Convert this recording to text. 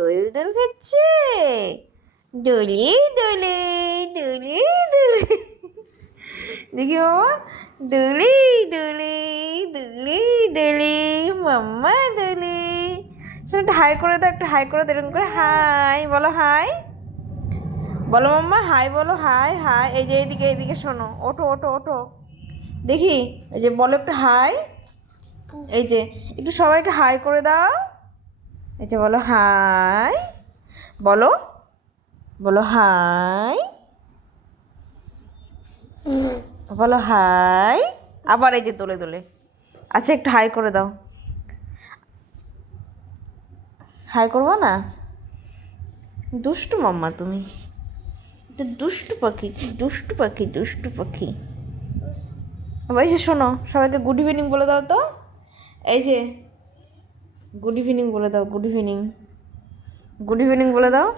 দোল দোল খাচ্ছে দোলে দোলে দোলে দোলে। দেখি বাবা, দোলে দোলে দোলে দোলে, মাম্মা দোলে। শোনো একটা হাই করে দাও, একটা হাই করে দাও করে হাই, বলো হাই। বলো মাম্মা, হাই বলো, হাই হাই। এই যে এইদিকে এইদিকে শোনো, ওঠো ওঠো ওঠো। দেখি, এই যে বলো একটু হাই। এই যে, একটু সবাইকে হাই করে দাও। এই যে বলো হাই, বলো বলো হাই বলো হাই, আবার এই যে দোলে দোলে। আচ্ছা একটু হাই করে দাও। হাই করব না? দুষ্টু মাম্মা তুমি। দুষ্টু পাখি দুষ্টু পাখি দুষ্টু পাখি। আবার এই যে শোনো, সবাইকে গুড ইভিনিং বলে দাও তো। এই যে গুড ইভিনিং বলে দাও গুড ইভিনিং গুড ইভিনিং বলে দাও।